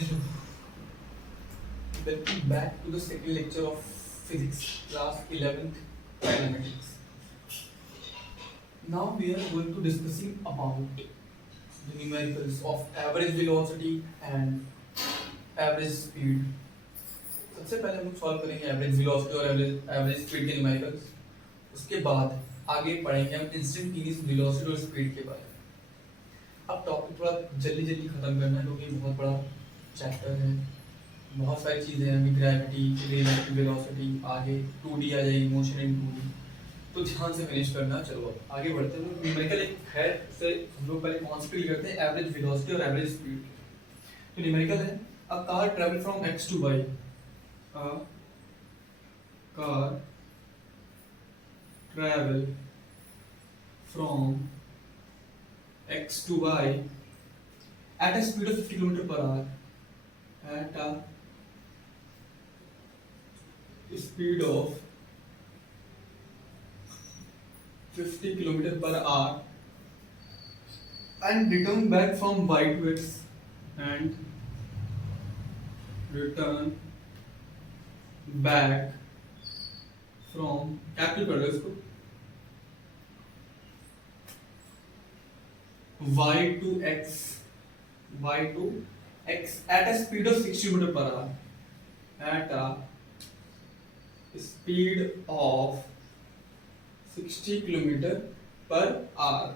Hello, welcome back to the second lecture of physics, class 11th, kinematics. Now we are going to discussing about the numericals of average velocity and average speed. सबसे पहले हम लोग solve करेंगे average velocity और average speed के numericals. उसके बाद आगे पढ़ेंगे हम इंस्टेंटेनियस वेलोसिटी और स्पीड के बारे में. अब टॉपिक थोड़ा जल्दी जल्दी खत्म करना है क्योंकि बहुत बड़ा चैप्टर है, बहुत सारी चीज़ें हैं. अभी ग्रेविटी, रिलेटिव वेलोसिटी, आगे 2D आ जाएगी, मोशन इन 2D. तो ध्यान से फिनिश करना. चलो अब आगे बढ़ते हैं. न्यूमेरिकल एक है, से हम लोग पहले कौन से करते हैं, एवरेज वेलोसिटी और एवरेज स्पीड. तो न्यूमेरिकल है, a car travel from x to y. A car travel from x to y at a speed of 50 km per hour. At a speed of 50 km per hour and return back from y to x and return back from capital कर इसको y to x at a speed of 60 km per hour. At a speed of 60 km per hour.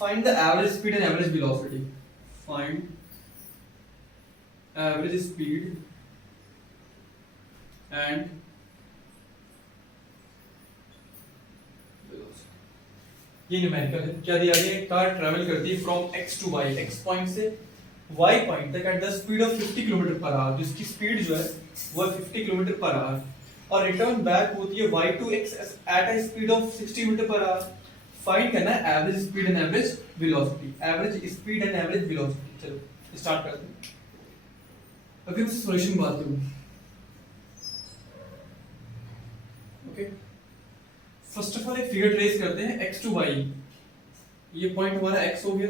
Find the average speed and average velocity. Find average speed and ये numerical है. क्या दिया गया है, car travel करती है from x to y, x point से y point तक at the speed of 50 kilometre per hour. जिसकी स्पीड जो है वो 50 किलोमीटर पर आवर और रिटर्न बैक होती है y to x at a speed of 60 kilometre per hour. Find करना है average speed and average velocity. Average speed and average velocity. चलो स्टार्ट करते हैं. अभी मैं सॉल्यूशन बात करूं. ओके, फर्स्ट ऑफ ऑल एक फिगर ट्रेस करते हैं x टू y. ये पॉइंट हमारा x हो गया,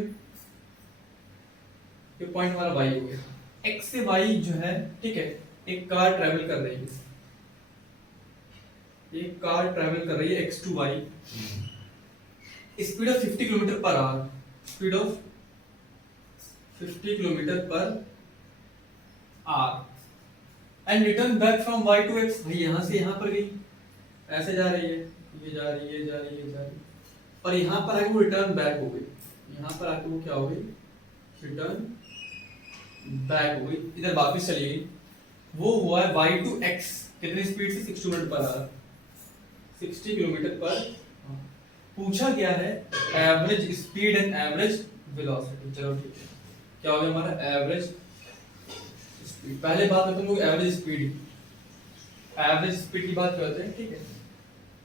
ये पॉइंट हमारा y हो गया. x से y जो है, ठीक है, एक कार ट्रैवल कर रही है. एक कार ट्रैवल कर रही है x to y speed of 50 kilometre per hour. Speed of 50 kilometre per hour and return back from y to x. भाई यहां से यहां पर गई, ऐसे जा रही है, ये जा रही है, ये जा रही है, ये जा रही है, और यहाँ पर आके वो रिटर्न बैक हो गई. यहाँ पर आके वो क्या हो गई, रिटर्न बैक हो गई, इधर वापस चली गई. वो हुआ है y टू x कितनी स्पीड से, 60 किलोमीटर पर आवर. 60 किलोमीटर पर. पूछा गया है average speed and average velocity. चलो ठीक है, क्या हो गया हमारा एवरेज स्पीड. पहले बात करते हैं लोग एवरेज स्पीड. एवरेज स्पीड की बात करते हैं, ठीक है.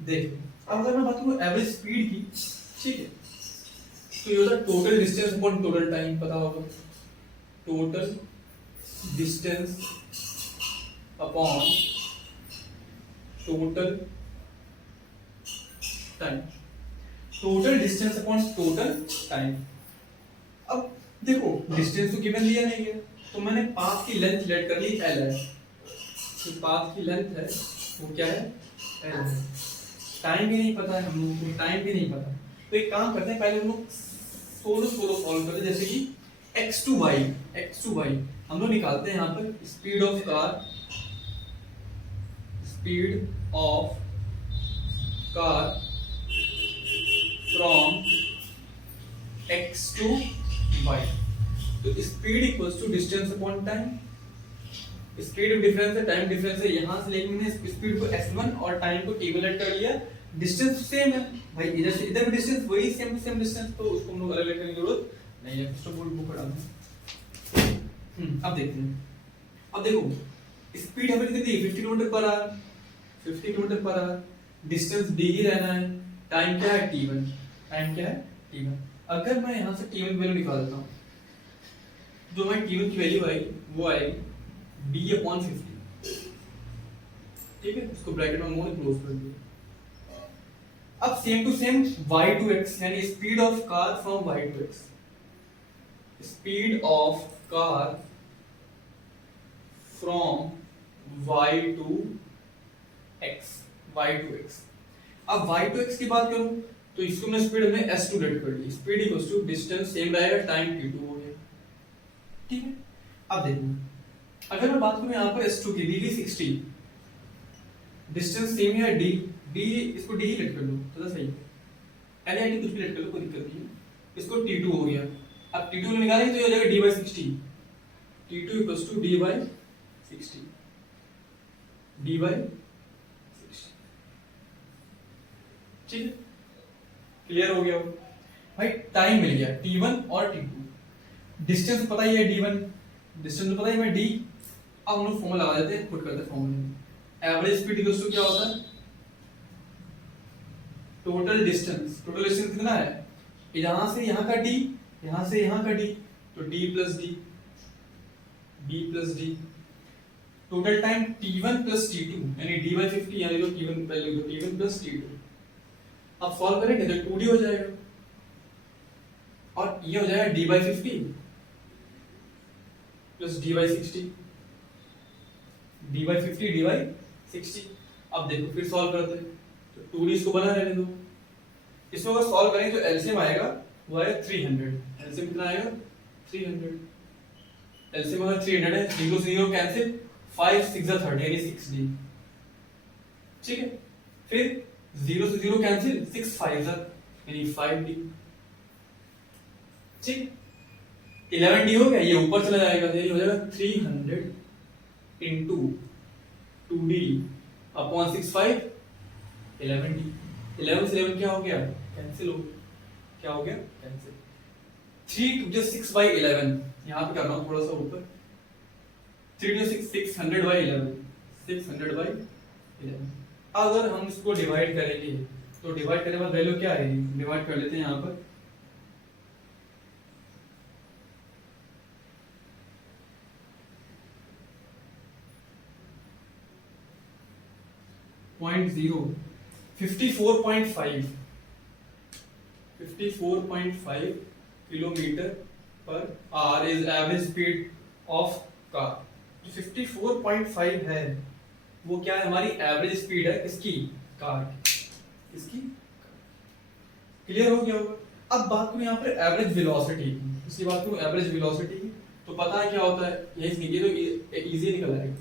देखो अब अगर मैं बात करूं एवरेज स्पीड की, ठीक है, तो ये होता है total distance upon total time. पता होगा, total distance upon total time. Total distance upon total time. अब देखो डिस्टेंस तो गिवन दिया नहीं है, तो मैंने पाथ की लेंथ लेट कर ली l है. तो पाथ की लेंथ है वो क्या है, l है. टाइम भी नहीं पता है हम लोगों को, टाइम भी नहीं पता. तो एक काम करते हैं, पहले हम लोग सोलो सॉल्व करते हैं. जैसे कि x टू y हम लोग निकालते हैं. यहाँ पर speed of car, speed of car from x to y. तो speed equals to distance upon time. Speed difference है, टाइम डिफरेंस है. यहां से लेके मैंने स्पीड को s1 और टाइम को t1 लेट कर लिया. डिस्टेंस सेम है भाई, इधर से इधर भी डिस्टेंस वही सेम डिस्टेंस, तो उसको हम लोग अलग लेट करने की जरूरत नहीं है. फर्स्ट ऑफ ऑल बुक हटाना. अब देखते हैं. अब देखो स्पीड हमें कितनी दी, 50 kilometre per our. 50 kilometre per our. Distance d ही रहना है. टाइम क्या है, t1. टाइम क्या है, t1. अगर मैं यहां से t1 वैल्यू निकाल देता हूं, जो मैं t1 की वैल्यू आएगी वो आएगी d/50. ठीक है, इसको ब्रैकेट में मोड़ क्लोज कर दिया. अब same to same y to x, यानी speed of car from y to x. Speed of car from y to x, y to x। अब y टू x की बात करूं तो इसको मैं स्पीड हमने s2 लेट कर ली, speed equals to distance same रहेगा, टाइम t2 हो गया, ठीक है। अब देखो अगर मैं बात करूं यहां पर s2 की, डी 60, डिस्टेंस सेम है d, इसको d ही लेट कर लो तो सही है, एल कुछ भी लेट कर लो कोई दिक्कत नहीं है। इसको t2 हो गया, अब t2 निकालेंगे तो ये हो जाएगा d by 60, t2 equals to d by 60, d by 60, ठीक है, क्लियर हो गया भाई। टाइम मिल गया t1 और t2, डिस्टेंस पता ही है d1, डिस्टेंस तो पता ही है d। अब हम लोग फॉर्मूला लगा देते हैं, पुट करते हैं फॉर्मूले। एवरेज स्पीड इक्वल्स टू क्या होता है, टोटल डिस्टेंस, टोटल डिस्टेंस कितना है, यहां से यहां का d, यहां से यहां का d, तो d plus d, d plus d, total time t1 plus t2 यानी d by 50, यानी तो t1 वैल्यू तो t1 प्लस t2। अब सॉल्व करेंगे तो 2d हो जाएगा और ये हो जाएगा d by 50 plus d by 60, d by 50 d by 60। अब देखो फिर सॉल्व करते हैं तो 2d इसको बना रहने दो, इसमें अगर सॉल्व करेंगे तो एलसीएम आएगा वो आएगा 300, एलसीएम कितना आएगा 300, एलसीएम अगर 300 है, 0 से 0 कैंसिल, 5 6 30 यानी 6d, ठीक है। फिर 0 से 0 कैंसिल, 6 5 यानी 5d, ठीक। 11d हो गया, ये ऊपर चला जाएगा तो ये हो जाएगा 300 इंटू 2d अपॉन 65 11d, 11 से 11 क्या हो गया, कैंसिल हो गया, क्या हो गया कैंसिल, 3 टू 6 by 11, यहाँ पे करना थोड़ा सा ऊपर, 3 टू 6 600 by 11, 600 by 11। अगर हम इसको डिवाइड करेंगे तो डिवाइड करने के बाद वैल्यू क्या आएगी, डिवाइड कर लेते हैं यहाँ पर, point 54.5 kilometre per our is average speed of car. जो 54.5 है वो क्या है, हमारी एवरेज स्पीड है इसकी, कार की, इसकी। क्लियर हो गया होगा। अब बात करूं यहाँ पर एवरेज वेलोसिटी की, इसकी बात करूं एवरेज वेलोसिटी की, तो पता है क्या होता है, यही सीखिए तो इजी निकल आएगा।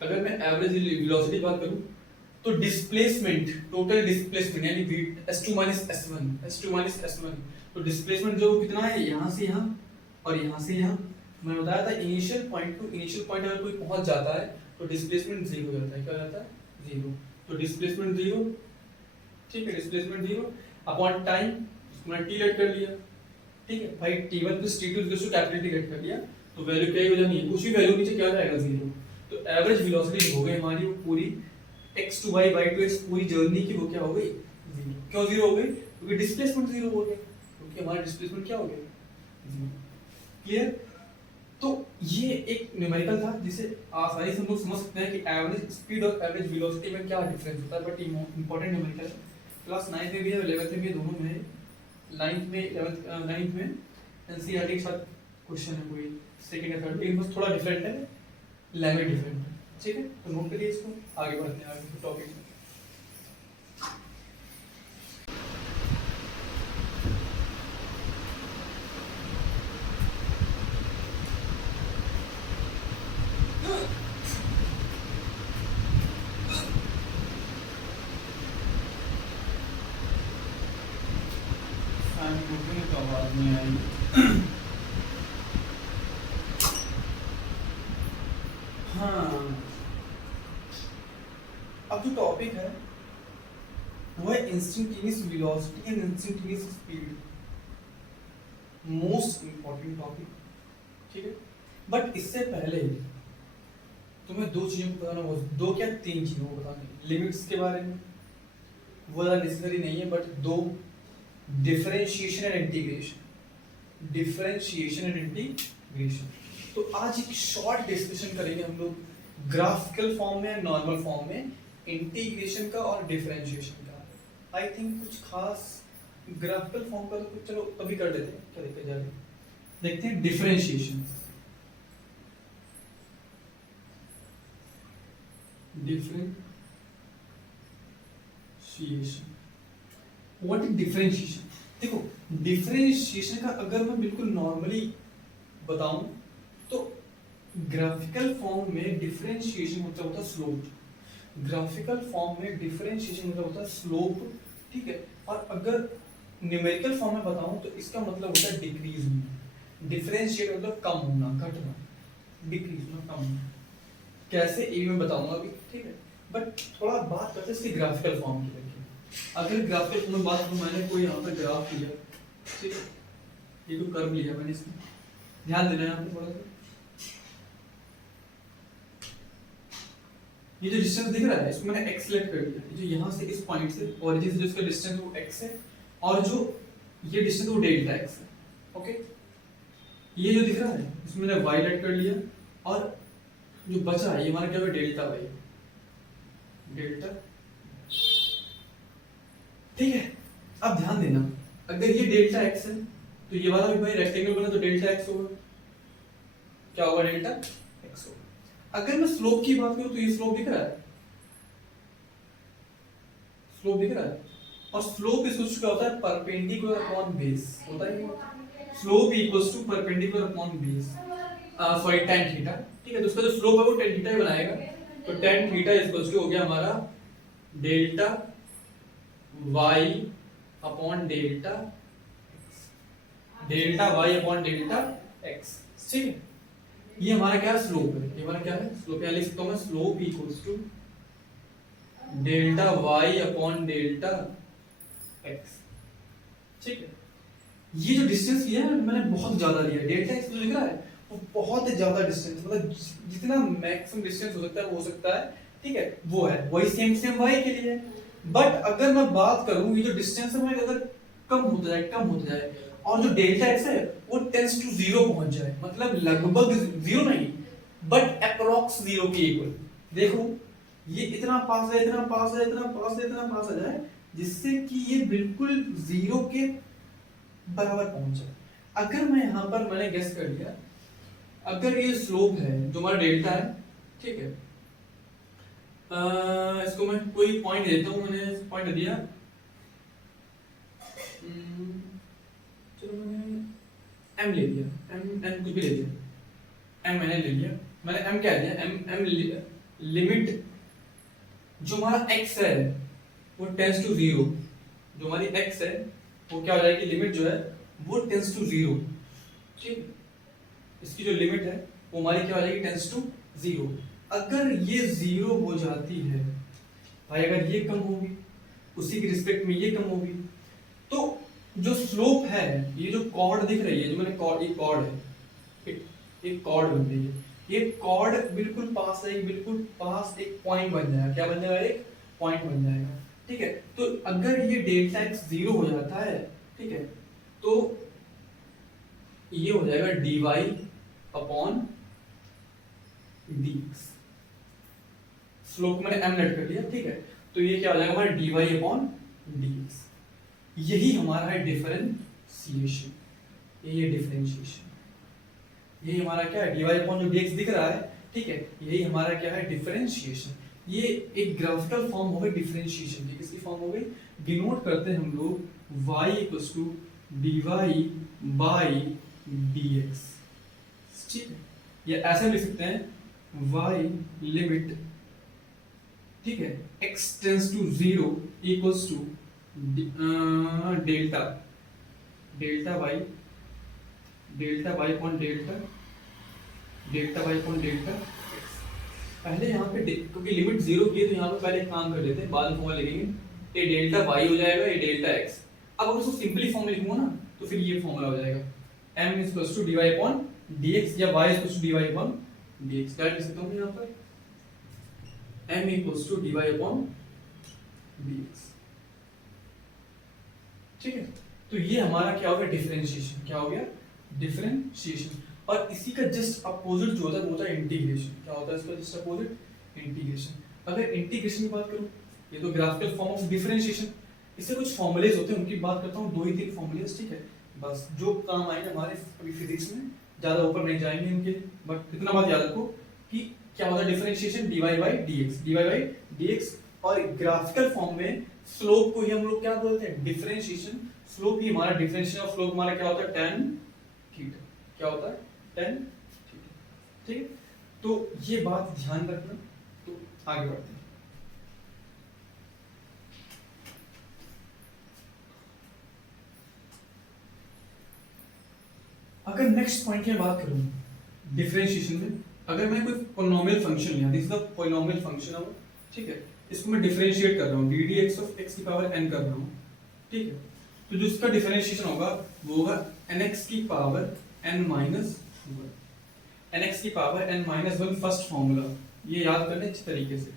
अगर मैं एवरेज वेलोसिटी की बात करूं तो डिस्प्लेसमेंट, टोटल डिस्प्लेसमेंट यानी s2 माइनस s1, तो डिस्प्लेसमेंट जो कितना है, यहाँ से यहाँ और यहाँ से यहाँ। मैं बताया था initial point two initial point अगर कोई पहुंच जाता है तो डिस्प्लेसमेंट 0 हो जाता है, क्या हो जाता है 0, तो डिस्प्लेसमेंट 0, ठीक है, डिस्प्लेसमेंट 0 अपॉन टाइम, इसको मैंने t लेट कर लिया, ठीक है भाई, t1 plus t2 capital T late कर लिया, तो वैल्यू क्या हो जानी है, कुछ भी वैल्यू नीचे क्या जाएगा 0। तो एवरेज वेलोसिटी हो गई हमारी वो पूरी x to y to x पूरी जर्नी की, वो क्या हो गई 0। क्यों 0 हो गई, क्योंकि डिस्प्लेसमेंट 0 हो गया, क्योंकि हमारा डिस्प्लेसमेंट क्या हो गया 0। क्लियर। तो ये एक न्यूमेरिकल था जिसे आसानी से हम लोग समझ सकते हैं कि एवरेज स्पीड और एवरेज वेलोसिटी में क्या डिफरेंस होता है, बट इंपॉर्टेंट न्यूमेरिकल है। क्लास 9 में भी है, 11th में भी, दोनों में है, 9th में एनसीईआरटी के साथ क्वेश्चन है कोई सेकंड या थर्ड, लेकिन बस थोड़ा डिफरेंट है, लैंग्वेज डिफरेंट है, ठीक है। तो नोट करिए इसको, आगे बढ़ते हैं आगे टॉपिक में। तो आवाज नहीं आई। हाँ, अब जो टॉपिक है वो है instantaneous velocity and instantaneous speed, most important topic, ठीक है। बट इससे पहले तुम्हें दो चीजों को बताना, दो क्या तीन चीजों को बताना, लिमिट्स के बारे में, वो ज़्यादा नेसेसरी नहीं है, बट दो, differentiation and integration, differentiation and integration. तो आज एक शॉर्ट डिस्कशन करेंगे हम लोग ग्राफिकल फॉर्म में, नॉर्मल फॉर्म में, इंटीग्रेशन का और डिफरेंशिएशन का। आई थिंक कुछ खास ग्राफिकल फॉर्म का तो चलो अभी कर लेते हैं, क्या देखते जाए, देखते हैं differentiation. Differentiation. What is differentiation? देखो डिफरेंशिएशन का अगर मैं बिल्कुल नॉर्मली बताऊं तो ग्राफिकल फॉर्म में डिफरेंशिएशन मतलब होता है स्लोप। ग्राफिकल फॉर्म में डिफरेंशिएशन मतलब होता है स्लोप, ठीक है। और अगर न्यूमेरिकल फॉर्म में बताऊं तो इसका मतलब होता है डिक्रीज होना। डिफरेंशिएट मतलब कम होना, घटना, डिक्रीज मतलब कम होना। कैसे ये मैं बताऊंगा अभी, ठीक है। बट थोड़ा बात करते हैं इसकी ग्राफिकल फॉर्म की। देखिए अगर ग्राफिकल फॉर्म में बात करूं, मैंने कोई यहाँ पे ग्राफ लिया, ठीक है, ये तो कर्व लिया मैंने, इसमें ध्यान देना यहाँ पे थोड़ा सा। ये जो डिस्टेंस दिख रहा है इसको मैंने x सेलेक्ट कर दिया, जो यहाँ से इस पॉइंट से ओरिजिन से जो इसका डिस्टेंस वो x है, और जो ये डिस्टेंस वो डेल्टा x है, ओके। ये जो दिख रहा है इसमें मैंने y लेट कर लिया, और जो बचा है ये हमारा क्या है, डेल्टा y, डेल्टा, ठीक है। अब ध्यान देना, अगर ये डेल्टा x है तो ये वाला भी भाई रेक्टेंगल बना तो डेल्टा x होगा, क्या होगा, डेल्टा x होगा। अगर मैं स्लोप की बात करूं तो ये स्लोप दिख रहा है, स्लोप दिख रहा है, और स्लोप इक्वल्स टू क्या होता है, परपेंडिकुलर अपॉन बेस होता है। Slope equals to perpendicular upon base, sorry tan theta, ठीक है। तो उसका जो स्लोप है वो tan थीटा ही बनाएगा, तो tan थीटा इक्वल्स टू हो गया हमारा delta y upon delta x, delta y upon delta x, ठीक है। ये हमारा क्या स्लोप है, ये हमारा क्या है, स्लोप। यहाँ लिख सकता हूं मैं slope equals to delta y upon delta x, ठीक है। ये जो डिस्टेंस लिया है मैंने बहुत ज्यादा लिया, डेल्टा x जो लिख रहा है वो बहुत ही ज्यादा डिस्टेंस, मतलब जितना मैक्सिमम डिस्टेंस हो सकता है वो हो सकता है, ठीक है, वो है। वही सेम y के लिए। बट अगर मैं बात करूं ये जो डिस्टेंस है अगर कम होता जाए, कम होता जाए, और जो डेल्टा x है वो टेंड्स टू 0 पहुंच जाए, मतलब लगभग 0 नहीं बट अप्रॉक्स 0 के इक्वल। देखो ये इतना पास है, इतना पास है, इतना पास है, इतना पास आ जाए, जिससे कि ये बिल्कुल 0 के बराबर पहुंच जाए। अगर मैं यहाँ पर मैंने गेस कर लिया, अगर ये स्लोप है जो हमारा डेल्टा है, ठीक है, इसको मैं कोई पॉइंट देता हूँ, मैंने पॉइंट दिया, चलो मैंने m ले लिया, m कुछ भी ले लिया, m मैंने ले लिया, मैंने m क्या लिया, m लिमिट जो हमारा x है वो टेंड्स टू 0, जो हमारी x है वो क्या हो जाएगी, लिमिट जो है वो टेंड्स टू 0, ठीक। इसकी जो लिमिट है वो हमारी क्या हो जाएगी, टेंड्स टू 0। अगर ये 0 हो जाती है भाई, अगर ये कम होगी उसी के रिस्पेक्ट में ये कम होगी, तो जो स्लोप है, ये जो कॉर्ड दिख रही है, जो मैंने कॉर्ड, एक कॉर्ड है, एक कॉर्ड बन रही है, ये कॉर्ड बिल्कुल पास है, बिल्कुल पास एक पॉइंट बन जाएगा, क्या बन जाएगा, एक पॉइंट बन जाएगा, ठीक है। तो अगर ये डेल्टा x 0 हो जाता है, ठीक है, तो ये हो जाएगा dy अपॉन dx। स्लोप मैंने m लेट कर लिया, ठीक है, तो ये क्या हो जाएगा हमारा dy अपॉन dx। यही हमारा है डिफरेंशिएशन, ये डिफरेंशिएशन, यही हमारा क्या है, dy अपॉन जो dx दिख रहा है, ठीक है, यही हमारा क्या है, डिफरेंशिएशन। ये एक ग्राफिकल फॉर्म हो गई डिफरेंशिएशन की। किसकी फॉर्म हो गई, डिनोट करते हैं हम लोग y equals to dy by dx, ठीक है। या ऐसे लिख सकते हैं y लिमिट, ठीक है, x tends to 0 equals to delta y upon delta y upon delta x। पहले यहाँ पे क्योंकि लिमिट 0 की है तो यहाँ पे पहले एक काम कर लेते हैं, बाद में फॉर्मूला लिखेंगे, ये डेल्टा y हो जाएगा, ये डेल्टा x। अब अगर उसको सिंपली फॉर्म में लिखूंगा ना तो फिर ये फॉर्मूला हो जाएगा m equals to dy upon dx, या y equals to dy upon dx। क्या लिख सकता हूँ यहाँ पर, m equals to dy upon dx, ठीक है। तो ये हमारा क्या हो गया, डिफरेंशिएशन। क्या हो गया, डिफरेंशिएशन। और इसी का जस्ट अपोजिट जो होता है वो होता है इंटीग्रेशन। क्या होता है इसका जस्ट अपोजिट, इंटीग्रेशन। अगर इंटीग्रेशन की बात करूं, ये तो ग्राफिकल फॉर्म ऑफ डिफरेंशिएशन, इससे कुछ फॉर्मूलेज होते हैं, उनकी बात करता हूं, 2 ही 3 फॉर्मूलेज, ठीक है, बस जो काम आएंगे हमारे अभी फिजिक्स में, ज्यादा ऊपर नहीं जाएंगे इनके, बट इतना बात याद रखो कि क्या होता है डिफरेंशिएशन, dy बाई dx। और ग्राफिकल फॉर्म में स्लोप को ही हम लोग क्या बोलते हैं, डिफरेंशिएशन। स्लोप ही हमारा डिफरेंशिएशन ऑफ स्लोप हमारा क्या होता है, tan थीटा। क्या होता है, tan थीटा। ठीक है, तो ये बात ध्यान रखना। तो आगे बढ़ते हैं। अगर नेक्स्ट पॉइंट की बात करूं डिफरेंशिएशन में, अगर मैं कोई पोलिनोमियल फंक्शन लिया, this is the polynomial function अब, ठीक है, इसको मैं डिफरेंशिएट कर रहा हूं, dd x ऑफ x की पावर n कर रहा हूं, ठीक है, तो जो इसका डिफरेंशिएशन होगा वो होगा nx की पावर n माइनस 1। nx की power n minus 1 first formula, ये याद करना अच्छी तरीके से।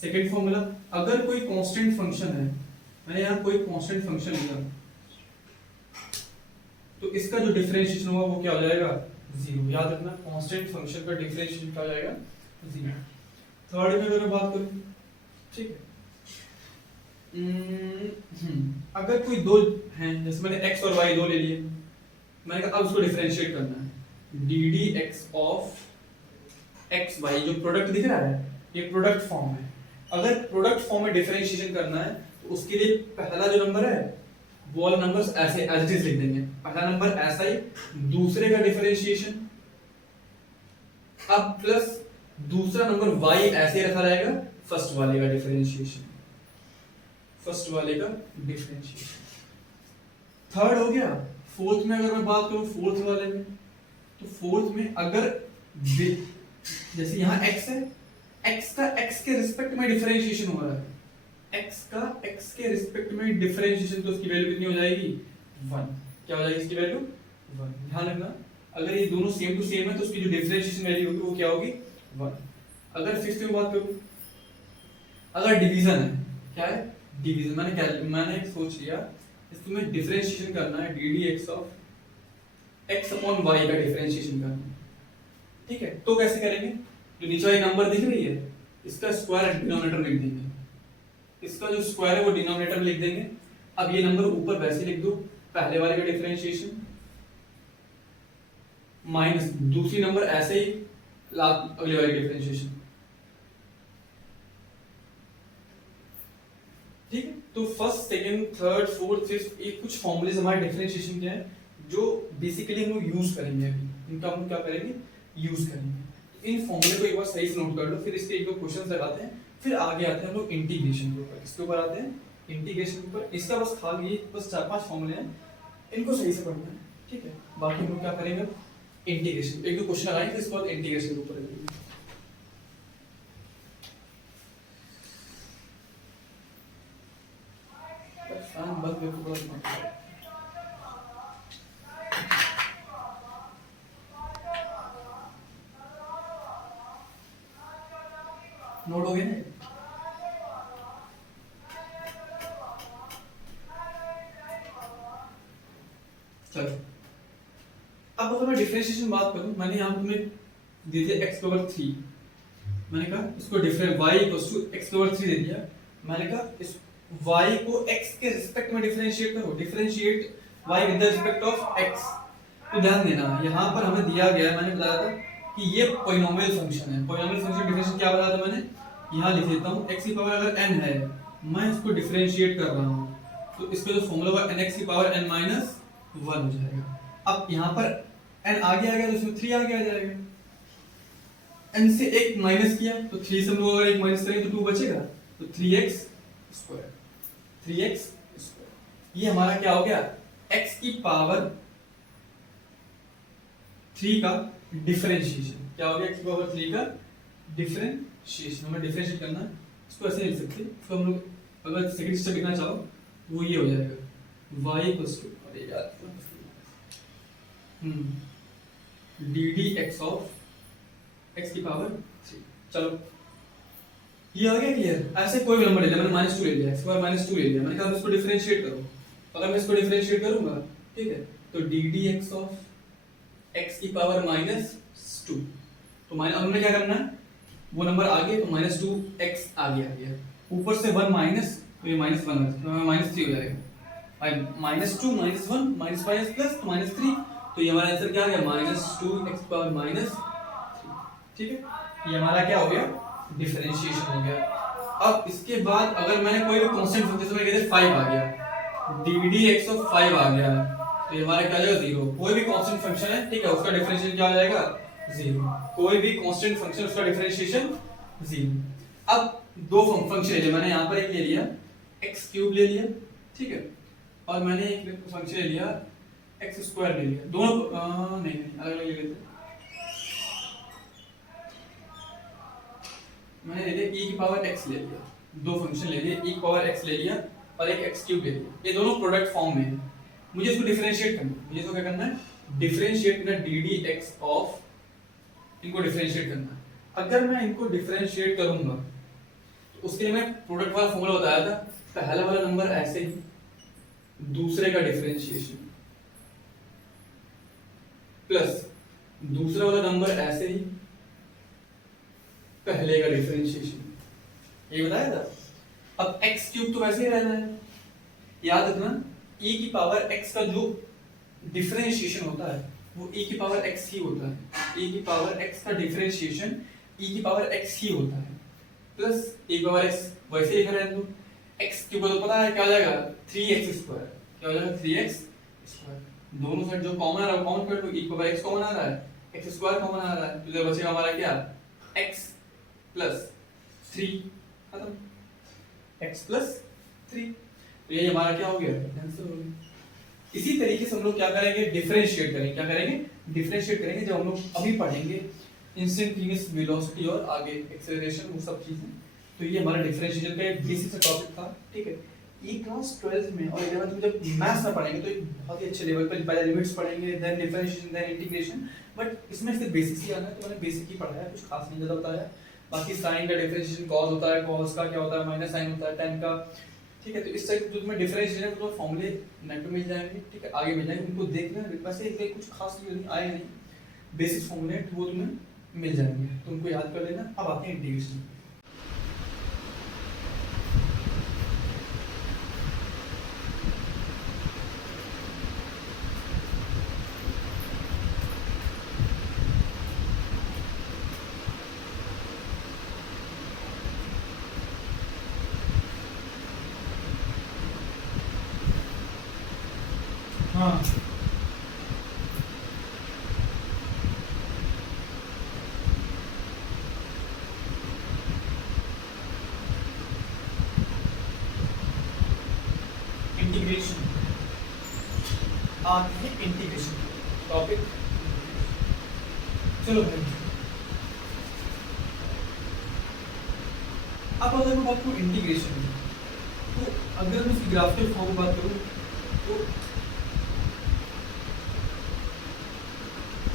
सेकंड फॉर्मूला, अगर कोई कांस्टेंट फंक्शन है, मैंने यहाँ कोई कांस्टेंट फंक्शन लिया, तो इसका जो डिफरेंशिएशन होगा वो क्या हो जाएगा, जीरो। याद रखना, कांस्टेंट फंक्शन का डिफरेंशिएशन क्या हो जाएगा, जीरो। थर्ड में अगर मैं बात करूं, ठीक है, अगर कोई दो हैं, जैसे मैंने x और y दो ले लिए, मैंने कहा अब उसको डिफरेंशिएट करना है, dd x of x y, जो प्रोडक्ट दिख रहा है ये प्रोडक्ट फॉर्म है। अगर प्रोडक्ट फॉर्म में डिफरेंशिएशन करना है तो उसके लिए पहला जो नंबर है वो वाला नंबर्स ऐसे एज इट इज लिख देंगे, पहला नंबर ऐसा ही, दूसरे का डिफरेंशिएशन अब प्लस दूसरा नंबर y ऐसे रखा रहेगा, फर्स्ट वाले का डिफरेंशिएशन, फर्स्ट वाले का डिफरेंशिएशन। थर्ड हो गया। फोर्थ में अगर मैं बात करूं, फोर्थ वाले में, तो फोर्थ में अगर जैसे यहाँ x है, x का x के रिस्पेक्ट में डिफरेंशिएशन हो रहा है, x का x के रिस्पेक्ट में डिफरेंशिएशन, तो उसकी वैल्यू कितनी हो जाएगी, 1। क्या हो जाएगी इसकी वैल्यू, 1। ध्यान रखना, अगर ये दोनों सेम टू सेम है तो उसकी जो डिफरेंशिएशन वैल्यू होगी वो क्या होगी, 1। अगर फिफ्थ में बात करूं, अगर डिवीजन है, क्या है डिवीजन, मैंने सोच लिया इसमें डिफरेंशिएशन करना है, dd x of x upon y का डिफरेंशिएशन करना है, ठीक है, तो कैसे करेंगे, जो नीचे वाली नंबर दिख रही है इसका स्क्वायर डिनोमिनेटर में लिख देंगे, इसका जो स्क्वायर है वो डिनोमिनेटर में लिख देंगे। अब ये नंबर ऊपर वैसे लिख दो, पहले वाले का डिफरेंशिएशन माइनस दूसरी नंबर ऐसे ही अगले वाले डिफरेंशिएशन, ठीक है। तो first, second, third, fourth, fifth, ये कुछ फॉर्मूलेज हमारे डिफरेंशिएशन के हैं जो बेसिकली हम लोग यूज करेंगे, अभी इनका हम क्या करेंगे, यूज करेंगे। इन फॉर्मूले को एक बार सही से नोट कर लो, फिर इसके एक दो क्वेश्चंस लगाते हैं, फिर आगे आते हैं हम लोग इंटीग्रेशन के ऊपर। इसके ऊपर आते हैं इंटीग्रेशन के ऊपर, इसका बस खाली ये बस 4-5 फॉर्मूले हैं, इनको सही से पढ़ना है, ठीक है। बाकी हम लोग क्या करेंगे, इंटीग्रेशन, एक दो क्वेश्चन लगाएंगे, फिर इसके बाद इंटीग्रेशन के ऊपर आएंगे। फैन बंद करके बड़ा नोट हो गया ना। चलो, अब अगर मैं डिफरेंशिएशन बात करूं, मैंने यहां तुम्हें दे दिया x पावर 3, मैंने कहा इसको different y equals to x power 3 दे दिया, मैंने कहा इस y को x के रिस्पेक्ट में डिफरेंशिएट करो, differentiate y with the respect of x। तो ध्यान देना, यहां पर हमें दिया गया है, मैंने बताया था कि ये पॉलिनोमियल फंक्शन है, पॉलिनोमियल फंक्शन डिफरेंशिएट क्या बताया था मैंने, यहाँ लिख देता हूँ, x की पावर अगर n है, मैं इसको डिफरेंशिएट कर रहा हूँ, तो इसका जो फॉर्मूला होगा nx की पावर n माइनस 1 हो जाएगा। अब यहाँ पर n आगे आ गया तो इसमें 3 आगे आ जाएगा, n से 1 माइनस किया तो 3 से हम लोग अगर 1 माइनस करेंगे तो 2 बचेगा, तो 3x स्क्वायर, 3x स्क्वायर, ये हमारा क्या हो गया, x की पावर 3 का डिफरेंशिएशन। क्या हो गया, x की पावर 3 का डिफरेंशिएशन, हमें डिफरेंशिएट करना है, इसको ऐसे लिख सकते हैं। तो हम लोग अगर सेकंड स्टेप लिखना चाहो वो ये हो जाएगा, y इक्वल्स टू, अरे यार dd x ऑफ x की पावर 3। चलो ये आ गया क्लियर। ऐसे कोई भी नंबर ले लिया, मैंने -2 ले लिया, x की पावर -2 ले लिया, मैंने कहा इसको डिफरेंशिएट करो। अगर मैं इसको डिफरेंशिएट करूंगा, ठीक है, तो dd x ऑफ x की पावर -2, तो अब हमें क्या करना है, वो नंबर आगे तो -2x आगे आ गया, ऊपर से 1 माइनस, तो ये -1 -3 हो जाएगा, -2 -1 -5 प्लस तो -3, तो ये हमारा आंसर क्या आ गया, -2x पावर -3, ठीक है। ये हमारा क्या हो गया, डिफरेंशिएशन हो गया। अब इसके बाद अगर मैंने कोई भी कांस्टेंट फंक्शन में कहते 5 आ गया, ddx ऑफ 5 आ गया, तो ये हमारा क्या आ जाएगा 0। कोई भी कांस्टेंट फंक्शन है, ठीक है, उसका डिफरेंशिएशन क्या आ जाएगा 0। कोई भी कांस्टेंट फंक्शन उसका डिफरेंशिएशन 0। अब दो फंक्शन ले लिए मैंने, यहाँ पर एक ले लिया x³ ले लिया, ठीक है, और मैंने एक फंक्शन ले लिया x² ले लिया। दोनों नहीं अलग अलग ले लेते। मैंने ले लिया e की पावर x ले लिया, दो फंक्शन ले लिए, e की पावर x ले लिया और एक x³ ले लिया। ये दोनों प्रोडक्ट फॉर्म में है, मुझे इसको डिफरेंशिएट करना है। मुझे इसको क्या करना है, डिफरेंशिएट करना, ddx ऑफ, इनको डिफरेंशिएट करना है। अगर मैं इनको डिफरेंशिएट करूंगा तो उसके लिए मैं प्रोडक्ट वाला फॉर्मूला बताया था, पहला वाला नंबर ऐसे ही, दूसरे का डिफरेंशिएशन प्लस दूसरा वाला नंबर ऐसे ही, पहले का डिफरेंशिएशन, ये बताया था। अब x³ तो वैसे ही रहना है, याद रखना e की पावर x का जो डिफरेंशिएशन होता है वो e की पावर x ही होता है। e की पावर x का डिफरेंशिएशन e की पावर x ही होता है, प्लस e की पावर x वैसे ही लिखा रहने दो। x³ को तो पता है क्या हो जाएगा 3x², क्या हो जाएगा 3x²। दोनों साइड जो कॉमन आ रहा है काउंट कर लो, e की पावर x कॉमन आ रहा है, x² कॉमन आ रहा है, तो इधर बचेगा हमारा क्या x प्लस 3, खत्म, x प्लस 3। तो ये हमारा क्या हो गया, आंसर हो गया। इसी तरीके से हम लोग क्या करेंगे, डिफरेंशिएट करेंगे। क्या करेंगे, डिफरेंशिएट करेंगे, जब हम लोग अभी पढ़ेंगे इंस्टेंटेनियस वेलोसिटी और आगे एक्सेलरेशन, वो सब चीजें। तो ये हमारा डिफरेंशिएशन का एक बेसिक सा टॉपिक था, ठीक है। ये क्लास 12 में और 11th में जब मैथ्स में पढ़ेंगे तो एक बहुत ही अच्छे लेवल पर पहले लिमिट्स पढ़ेंगे, then differentiation, then integration, but इसमें सिर्फ बेसिक्स ही आना है, तो मैंने बेसिक ही पढ़ाया, कुछ खास नहीं ज्यादा बताया। बाकी साइन का डिफरेंशिएशन कॉस होता है, कॉस का क्या होता है, माइनस साइन होता है, tan का, ठीक है। तो इस टाइप जो तुम्हें डिफरेंशिएशन तो फॉर्मूले नेट पे मिल जाएंगे, ठीक है, आगे मिल जाएंगे, उनको देखना। वैसे कोई कुछ खास नहीं आएगा नहीं, बेसिक फॉर्मूले वो तुम्हें मिल जाएंगे, तो उनको याद कर लेना। अब आते हैं इंटीग्रेशन। हाँ, इंटीग्रेशन आते हैं, इंटीग्रेशन टॉपिक। चलो भाई, अब अगर मैं बात करूँ इंटीग्रेशन की, तो अगर मैं इसकी ग्राफिकल फॉर्म में बात करूँ तो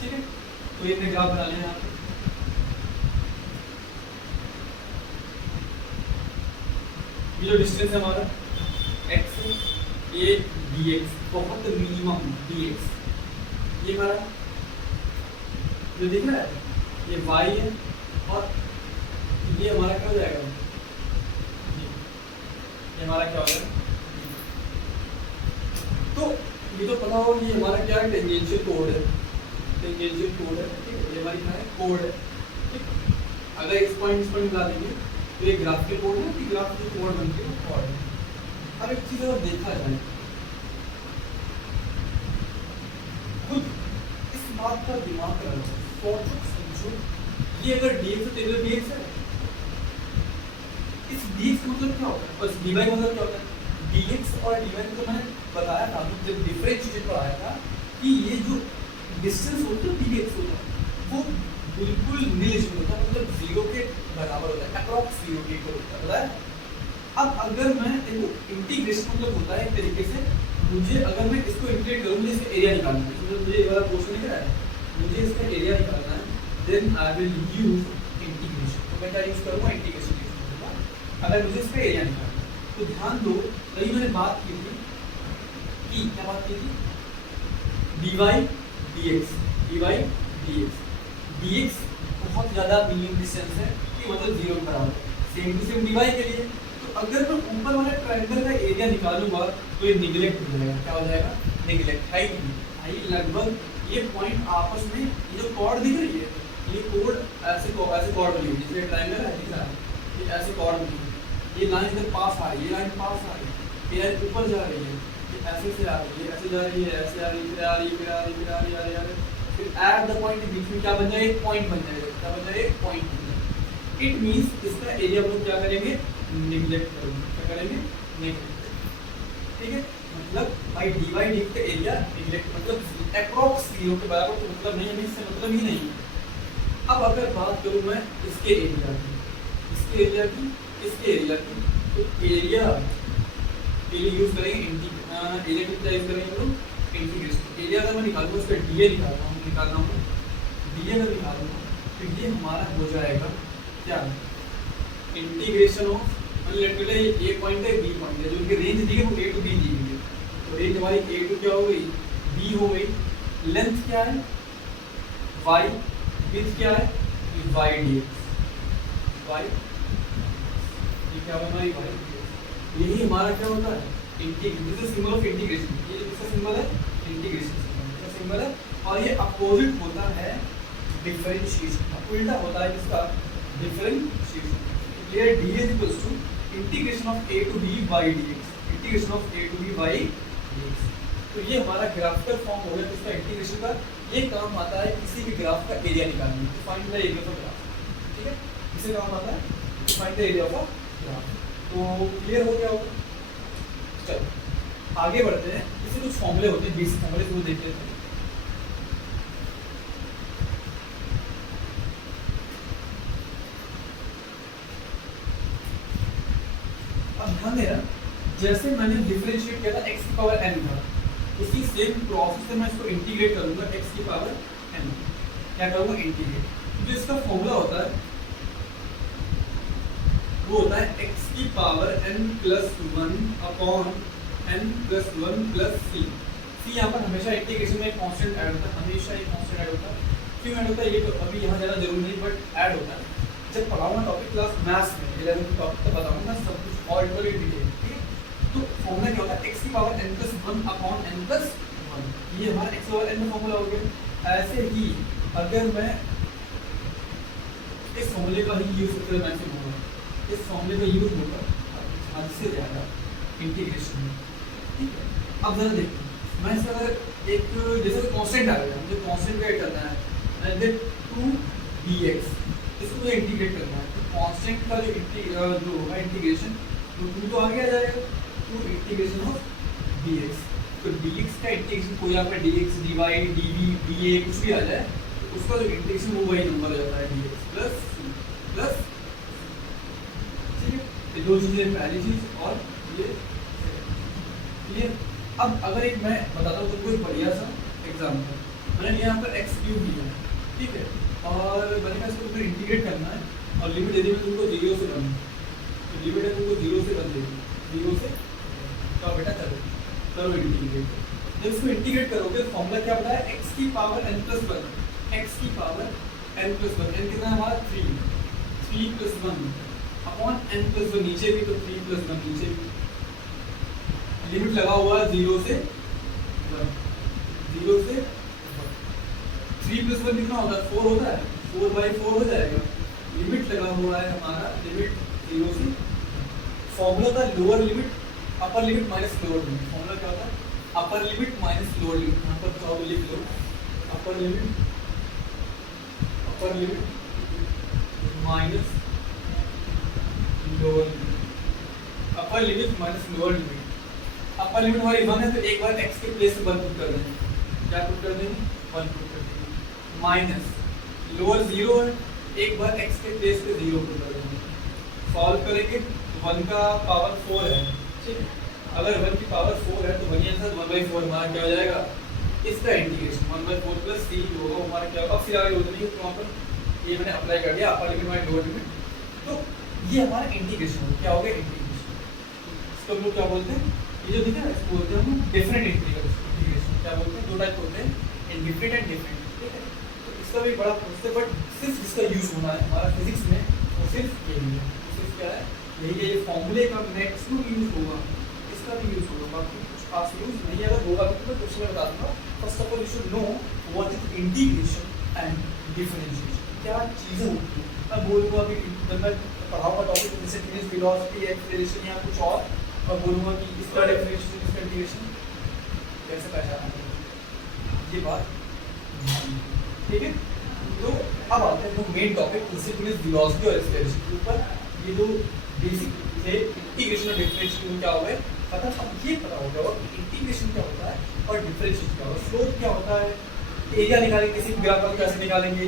ठीक है, तो ये मैंने ग्राफ बना लिया यहाँ पे। ये जो डिस्टेंस है हमारा x, ये dx, बहुत मिनिमम dx, ये हमारा जो दिख रहा है ये y है, और ये हमारा क्या हो जाएगा, ये हमारा क्या हो जाएगा। तो ये तो पता हो, ये हमारा क्या है, टेंजेंशियल कोड है, टेंजेंशियल कोड है, ठीक है, ये हमारी क्या है, कोड है, ठीक। अगर इस पॉइंट मिला देंगे तो ये ग्राफ के कोड है, कि ग्राफ की कोड बनती है कोड है। अब एक चीज अगर देखा जाए, खुद इस बात का दिमाग लगाओ, सोचो समझो, ये अगर dx है तो इधर dx है, इस dx मतलब क्या होता है और इस dy मतलब क्या होता है। dx और dy को मैंने बताया था जब डिफरेंशिएशन पर आया था कि ये जो डिस्टेंस होता है dx होता है वो बिल्कुल निल होता है, मतलब 0 के बराबर होता है, अप्रॉक्स 0 के इक्वल होता है। अब अगर मैं देखो इंटीग्रेशन मतलब होता है एक तरीके से, मुझे अगर मैं इसको इंटीग्रेट करूं, मुझे इसका एरिया निकालना है, तो मुझे ये वाला पोर्शन निकल रहा है, मुझे इसका एरिया निकालना है, then I will use integration. तो मैं क्या यूज करूंगा, इंटीग्रेशन यूज करूंगा अगर मुझे इसका एरिया निकालना है। तो ध्यान दो, तभी मैंने बात की थी कि क्या बात की थी, dy dx, dx बहुत ज्यादा मिनिमम डिस्टेंस है कि मतलब 0 के बराबर, सेम टू सेम dy के लिए। तो अगर मैं ऊपर वाले ट्रायंगल का एरिया निकालूंगा तो ये निगलेक्ट हो जाएगा, क्या हो जाएगा, निगलेक्ट। हाई लगभग ये पॉइंट आपस में, ये जो कॉर्ड दिख रही है, ये कोड ऐसे कॉर्ड बनी हुई है, जैसे ट्रायंगल है दिख रहा है, ये ऐसे कॉर्ड बनी हुई है, ये लाइन इधर पास आ रही है, ये लाइन पास आ रही है, ये लाइन ऊपर जा रही है, ये ऐसे से आ रही है, ऐसे जा रही है, ऐसे आ रही है, फिर आ रही है, फिर आ रही है, फिर आ रही है, आ रही है, फिर एट द पॉइंट बीच में क्या बन जाएगा, एक पॉइंट बन जाएगा, क्या बन जाएगा, एक पॉइंट बन जाएगा। इट मींस इसका एरिया हम लोग क्या करेंगे, निगलेक्ट करेंगे, क्या करेंगे, निगलेक्ट। ठीक है, मतलब भाई dy dt का एरिया निगलेक्ट, मतलब अप्रॉक्स 0 के बराबर, तो मतलब नहीं है, इससे मतलब ही नहीं है। अब अगर बात करूं मैं इसके एरिया की, इसके एरिया की, इसके एरिया की, तो एरिया के लिए यूज करेंगे एरिया की क्या यूज करेंगे हम लोग, इंटीग्रेशन। एरिया अगर मैं निकालूंगा, उसका डीए निकालना हूँ, डीए अगर निकालूंगा तो ये हमारा हो जाएगा क्या, इंटीग्रेशन ऑफ, मतलब ये पॉइंट है, बी पॉइंट है, जो उनकी रेंज दी है वो ए टू बी दी हुई है, तो रेंज हमारी ए टू क्या हो गई, बी हो गई, लेंथ क्या है y, विड्थ क्या है y dx, y, ये क्या होगा हमारी y dx। यही हमारा क्या होता है, integration, this is symbol of integration, ये किसका सिंबल है, इंटीग्रेशन का सिंबल है, और ये अपोजिट होता है डिफरेंशिएशन, उल्टा होता है इसका differentiation. Here d is equals to integration of a to b by dx, integration of a to b by dx। तो ये हमारा ग्राफिकल फॉर्म हो गया इसका इंटीग्रेशन का। ये काम आता है किसी भी ग्राफ का एरिया निकालने में, find the area of a graph. ठीक है, इसे काम आता है find the area of a graph. तो क्लियर हो गया होगा। चलो आगे बढ़ते हैं, इससे कुछ फॉर्मूले होते हैं, बेसिक फॉर्मूले को देख लेते हैं। अब ध्यान देना, जैसे मैंने डिफरेंशिएट किया था x की पावर n का, उसी सेम प्रोसेस से मैं इसको इंटीग्रेट करूंगा x की पावर n, क्या करूंगा, इंटीग्रेट। जो इसका फॉर्मूला होता है वो होता है x की power n plus 1 upon n plus 1 plus c। c यहाँ पर हमेशा इंटीग्रेशन में एक कांस्टेंट ऐड होता है, हमेशा एक कांस्टेंट ऐड होता है। क्यों ऐड होता है ये तो अभी यहाँ ज़्यादा जरूरी नहीं, बट ऐड होता है। जब पढ़ाऊंगा टॉपिक क्लास मैथ्स में 11th टॉपिक तो बताऊंगा सब कुछ और इक्वल डिटेल। ठीक है, तो फॉर्मूला क्या होता है, x की power n plus 1 upon n plus 1, ये हमारा x पावर n का फॉर्मूला हो गया। ऐसे ही अगर मैं इस फॉर्मूले का ही यूज करते हुए मैंने होगा, इस फॉर्मूले का यूज होगा हद से ज़्यादा इंटीग्रेशन में। ठीक है, अब जरा देखो, मैं इसका अगर एक जैसे कांस्टेंट आ गया, मुझे कांस्टेंट का करना है, दैट 2dx, इसको मुझे इंटीग्रेट करना है। तो कांस्टेंट का जो होगा इंटीग्रेशन, तो 2 तो आगे आ जाएगा, तो इंटीग्रेशन ऑफ dx। तो dx का इंटीग्रेशन कोई यहाँ पे dx, dy, dv, dA कुछ भी आ जाए, तो उसका जो इंटीग्रेशन वो वही नंबर हो जाता है dx प्लस c प्लस। ठीक है, ये दो चीज़ें, पहली चीज़ और ये क्लियर। अब अगर एक मैं बताता हूँ तुमको एक बढ़िया सा एग्जाम्पल, मैंने यहाँ पर x क्यूब दिया है, ठीक है, और मैंने कहा इसको तुमको इंटीग्रेट करना है, और लिमिट दे दी मैं तुमको 0 से 1, तो लिमिट है तुमको 0 से 1 देगी, 0 से, तो बेटा चलो करो इंटीग्रेट। जब इसको इंटीग्रेट करोगे तो फॉर्मूला क्या बताया, x की पावर n प्लस 1, x की पावर n प्लस 1, n कितना है हमारा 3, 3 प्लस 1 अपॉन n प्लस 1, नीचे भी तो 3 प्लस 1 नीचे भी, लिमिट लगा हुआ है 0 से 1, 0 से 1, 3 प्लस 1 कितना होता है, 4 होता है, 4/4 हो जाएगा। लिमिट लगा हुआ है हमारा, लिमिट 0 से, फॉर्मूला था lower limit upper limit minus lower limit. Formula क्या होता है, upper limit minus lower limit. यहाँ पर चाहो लिख लो, upper limit minus lower limit, upper limit minus lower limit. Upper limit हमारी 1 है, तो एक बार x के प्लेस पे 1 पुट कर देंगे, क्या पुट कर देंगे, 1 पुट कर देंगे, माइनस लोअर 0 है, एक बार x के प्लेस पे 0 पुट कर देंगे, सॉल्व करेंगे 1 का पावर 4 है। ठीक है, अगर 1 की पावर 4 है तो वही आंसर 1/4 हमारा क्या हो जाएगा, इसका इंटीग्रेशन 1/4 प्लस c होगा हमारा क्या होगा। फिर आगे होता नहीं तो वहाँ पर ये मैंने अप्लाई कर दिया, अपर लिमिट माइनस लोअर लिमिट, तो ये हमारा इंटीग्रेशन हो क्या हो गया, इंटीग्रेशन। इसको हम लोग क्या बोलते हैं, ये जो दिखा है इसको बोलते हैं हम डिफरेंट इंटीग्रेशन। क्या बोलते हैं, दो टाइप होते हैं, इंडिफरेंट एंड डिफरेंट। ठीक है, तो इसका भी बड़ा प्रोसेस है, बट सिर्फ इसका यूज होना है हमारा फिजिक्स में, वो सिर्फ यही है, सिर्फ क्या है, यही है, ये फॉर्मूले का मैक्सिमम यूज होगा, इसका भी यूज होगा, बाकी कुछ खास यूज नहीं। अगर होगा तो मैं क्वेश्चन में बता दूंगा। First of all you should know what is integration and differentiation. क्या चीजें होती हैं। मैं बोलूँगा कि जब मैं पढ़ाऊंगा टॉपिक इंस्टेंटेनियस वेलोसिटी एक्सेलरेशन या कुछ और बोलूँगा कि इसका डेफिनेशन इसका इंटीग्रेशन कैसे पहचाना ये बात, ठीक है। तो अब आते हैं जो मेन टॉपिक इंस्टेंटेनियस वेलोसिटी और एक्सेलरेशन के ऊपर। ये जो बेसिक थे इंटीग्रेशन और डिफरेंशिएशन क्या हो गए खत्म। अब ये पता हो गया इंटीग्रेशन क्या होता है और डिफरेंशिएशन क्या होता है, स्लोप क्या होता है, एरिया निकालेंगे किसी ग्राफ का कैसे निकालेंगे,